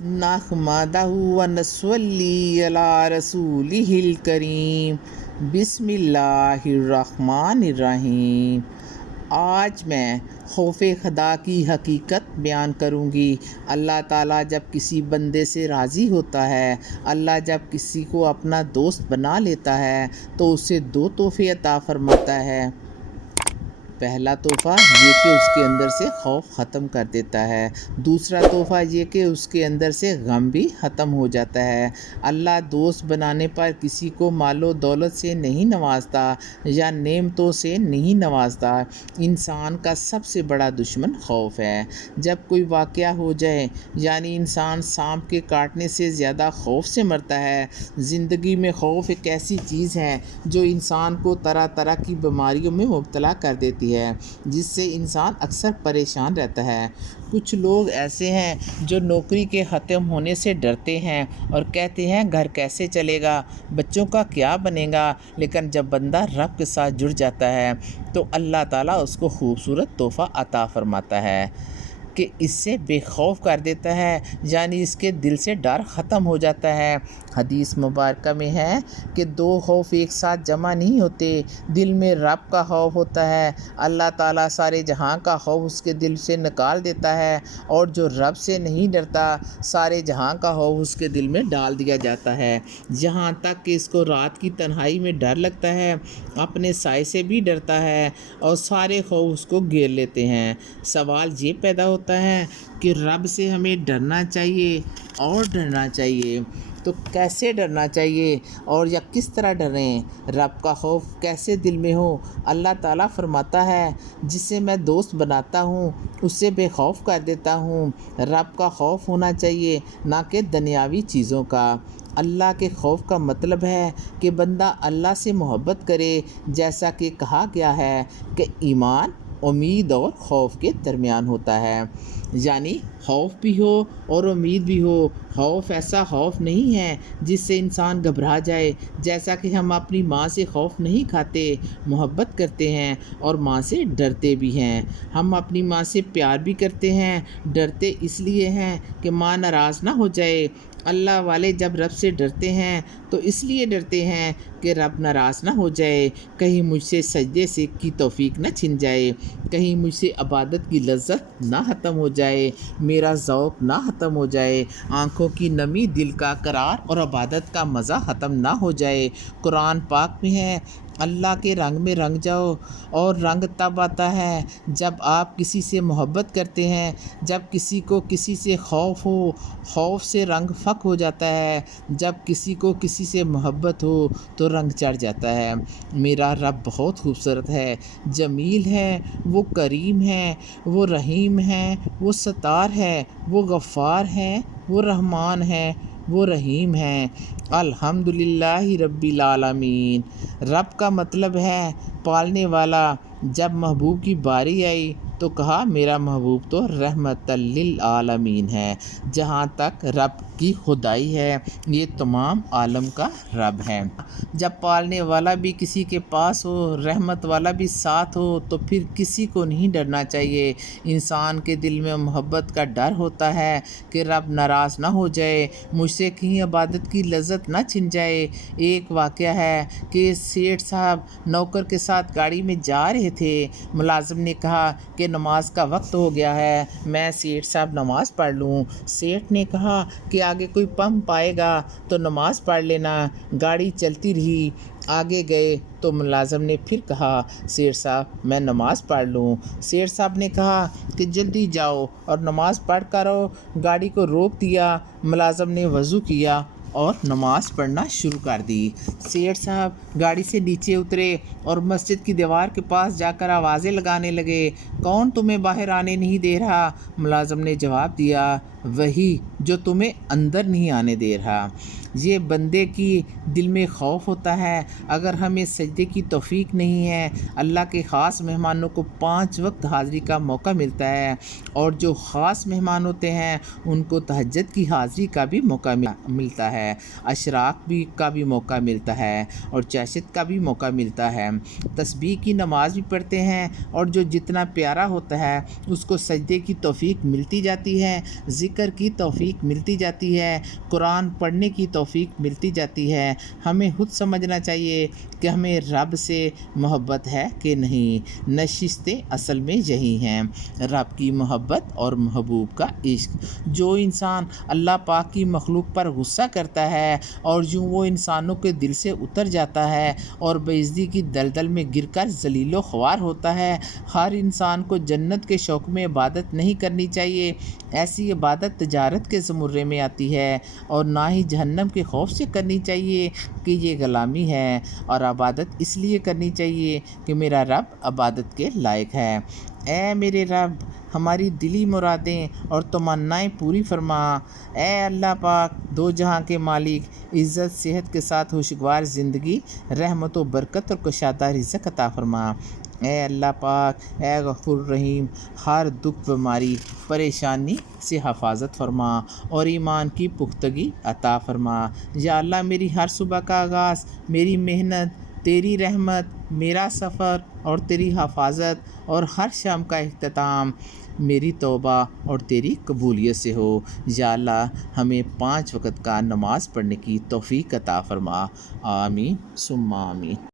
نحمدہ و نصلی علی رسولہ الکریم، بسم اللہ الرحمن الرحیم۔ آج میں خوف خدا کی حقیقت بیان کروں گی۔ اللہ تعالیٰ جب کسی بندے سے راضی ہوتا ہے، اللہ جب کسی کو اپنا دوست بنا لیتا ہے تو اسے دو تحفے عطا فرماتا ہے۔ پہلا تحفہ یہ کہ اس کے اندر سے خوف ختم کر دیتا ہے، دوسرا تحفہ یہ کہ اس کے اندر سے غم بھی ختم ہو جاتا ہے۔ اللہ دوست بنانے پر کسی کو مال و دولت سے نہیں نوازتا یا نعمتوں سے نہیں نوازتا۔ انسان کا سب سے بڑا دشمن خوف ہے۔ جب کوئی واقعہ ہو جائے، یعنی انسان سانپ کے کاٹنے سے زیادہ خوف سے مرتا ہے۔ زندگی میں خوف ایک ایسی چیز ہے جو انسان کو طرح طرح کی بیماریوں میں مبتلا کر دیتی ہے، جس سے انسان اکثر پریشان رہتا ہے۔ کچھ لوگ ایسے ہیں جو نوکری کے ختم ہونے سے ڈرتے ہیں اور کہتے ہیں گھر کیسے چلے گا، بچوں کا کیا بنے گا، لیکن جب بندہ رب کے ساتھ جڑ جاتا ہے تو اللہ تعالیٰ اس کو خوبصورت تحفہ عطا فرماتا ہے کہ اس سے بے خوف کر دیتا ہے، یعنی اس کے دل سے ڈر ختم ہو جاتا ہے۔ حدیث مبارکہ میں ہے کہ دو خوف ایک ساتھ جمع نہیں ہوتے۔ دل میں رب کا خوف ہوتا ہے، اللہ تعالیٰ سارے جہاں کا خوف اس کے دل سے نکال دیتا ہے، اور جو رب سے نہیں ڈرتا، سارے جہاں کا خوف اس کے دل میں ڈال دیا جاتا ہے، یہاں تک کہ اس کو رات کی تنہائی میں ڈر لگتا ہے، اپنے سائے سے بھی ڈرتا ہے، اور سارے خوف اس کو گھیر لیتے ہیں۔ سوال یہ پیدا ہوتا ہے کہ رب سے ہمیں ڈرنا چاہیے اور ڈرنا چاہیے تو کیسے ڈرنا چاہیے اور یا کس طرح ڈریں؟ رب کا خوف کیسے دل میں ہو؟ اللہ تعالیٰ فرماتا ہے جسے میں دوست بناتا ہوں اس سے بے خوف کر دیتا ہوں۔ رب کا خوف ہونا چاہیے، نہ کہ دنیاوی چیزوں کا۔ اللہ کے خوف کا مطلب ہے کہ بندہ اللہ سے محبت کرے، جیسا کہ کہا گیا ہے کہ ایمان امید اور خوف کے درمیان ہوتا ہے، یعنی خوف بھی ہو اور امید بھی ہو۔ خوف ایسا خوف نہیں ہے جس سے انسان گھبرا جائے، جیسا کہ ہم اپنی ماں سے خوف نہیں کھاتے، محبت کرتے ہیں اور ماں سے ڈرتے بھی ہیں۔ ہم اپنی ماں سے پیار بھی کرتے ہیں، ڈرتے اس لیے ہیں کہ ماں ناراض نہ ہو جائے۔ اللہ والے جب رب سے ڈرتے ہیں تو اس لیے ڈرتے ہیں کہ رب ناراض نہ ہو جائے، کہیں مجھ سے سجدے سے کی توفیق نہ چھن جائے، کہیں مجھ سے عبادت کی لذت نہ ختم ہو جائے، میرا ذوق نہ ختم ہو جائے، آنکھوں کی نمی، دل کا قرار اور عبادت کا مزہ ختم نہ ہو جائے۔ قرآن پاک میں ہے اللہ کے رنگ میں رنگ جاؤ، اور رنگ تب آتا ہے جب آپ کسی سے محبت کرتے ہیں۔ جب کسی کو کسی سے خوف ہو، خوف سے رنگ فک ہو جاتا ہے، جب کسی کو کسی سے محبت ہو تو رنگ چڑھ جاتا ہے۔ میرا رب بہت خوبصورت ہے، جمیل ہے، وہ کریم ہے، وہ رحیم ہے، وہ ستار ہے، وہ غفار ہے، وہ رحمان ہے، وہ رحیم ہے۔ الحمدللہ رب العالمین۔ رب کا مطلب ہے پالنے والا۔ جب محبوب کی باری آئی تو کہا میرا محبوب تو رحمت للعالمین ہے۔ جہاں تک رب کی خدائی ہے، یہ تمام عالم کا رب ہے۔ جب پالنے والا بھی کسی کے پاس ہو، رحمت والا بھی ساتھ ہو، تو پھر کسی کو نہیں ڈرنا چاہیے۔ انسان کے دل میں محبت کا ڈر ہوتا ہے کہ رب ناراض نہ ہو جائے، مجھ سے کہیں عبادت کی لذت نہ چھن جائے۔ ایک واقعہ ہے کہ سیٹھ صاحب نوکر کے ساتھ گاڑی میں جا رہے تھے۔ ملازم نے کہا کہ نماز کا وقت ہو گیا ہے، میں سیٹھ صاحب نماز پڑھ لوں۔ سیٹھ نے کہا کہ آگے کوئی پمپ آئے گا تو نماز پڑھ لینا۔ گاڑی چلتی رہی، آگے گئے تو ملازم نے پھر کہا سیٹھ صاحب میں نماز پڑھ لوں۔ سیٹھ صاحب نے کہا کہ جلدی جاؤ اور نماز پڑھ کر آؤ۔ گاڑی کو روک دیا، ملازم نے وضو کیا اور نماز پڑھنا شروع کر دی۔ سیٹھ صاحب گاڑی سے نیچے اترے اور مسجد کی دیوار کے پاس جا کر آوازیں لگانے لگے، کون تمہیں باہر آنے نہیں دے رہا؟ ملازم نے جواب دیا، وہی جو تمہیں اندر نہیں آنے دے رہا۔ یہ بندے کی دل میں خوف ہوتا ہے۔ اگر ہمیں سجدے کی توفیق نہیں ہے، اللہ کے خاص مہمانوں کو 5 وقت حاضری کا موقع ملتا ہے، اور جو خاص مہمان ہوتے ہیں ان کو تہجد کی حاضری کا بھی موقع ملتا ہے، اشراق کا بھی موقع ملتا ہے، اور چاشت کا بھی موقع ملتا ہے۔ تسبیح کی نماز بھی پڑھتے ہیں، اور جو جتنا پیارا ہوتا ہے اس کو سجدے کی توفیق ملتی جاتی ہے۔ ذکر ذکر کی توفیق ملتی جاتی ہے، قرآن پڑھنے کی توفیق ملتی جاتی ہے۔ ہمیں خود سمجھنا چاہیے کہ ہمیں رب سے محبت ہے کہ نہیں۔ نشستیں اصل میں یہی ہیں، رب کی محبت اور محبوب کا عشق۔ جو انسان اللہ پاک کی مخلوق پر غصہ کرتا ہے اور یوں وہ انسانوں کے دل سے اتر جاتا ہے اور بے عزتی کی دلدل میں گر کر ذلیل و خوار ہوتا ہے۔ ہر انسان کو جنت کے شوق میں عبادت نہیں کرنی چاہیے، ایسی عبادت تجارت کے زمرے میں آتی ہے، اور نہ ہی جہنم کے خوف سے کرنی چاہیے کہ یہ غلامی ہے، اور عبادت اس لیے کرنی چاہیے کہ میرا رب عبادت کے لائق ہے۔ اے میرے رب، ہماری دلی مرادیں اور تمنائیں پوری فرما۔ اے اللہ پاک، دو جہاں کے مالک، عزت صحت کے ساتھ خوشگوار زندگی، رحمت و برکت اور کشادہ رزق عطا فرما۔ اے اللہ پاک، اے غفور رحیم، ہر دکھ بیماری پریشانی سے حفاظت فرما اور ایمان کی پختگی عطا فرما۔ یا اللہ، میری ہر صبح کا آغاز، میری محنت، تیری رحمت، میرا سفر اور تیری حفاظت، اور ہر شام کا اختتام میری توبہ اور تیری قبولیت سے ہو۔ یا اللہ، ہمیں 5 وقت کا نماز پڑھنے کی توفیق عطا فرما۔ آمین ثم آمین۔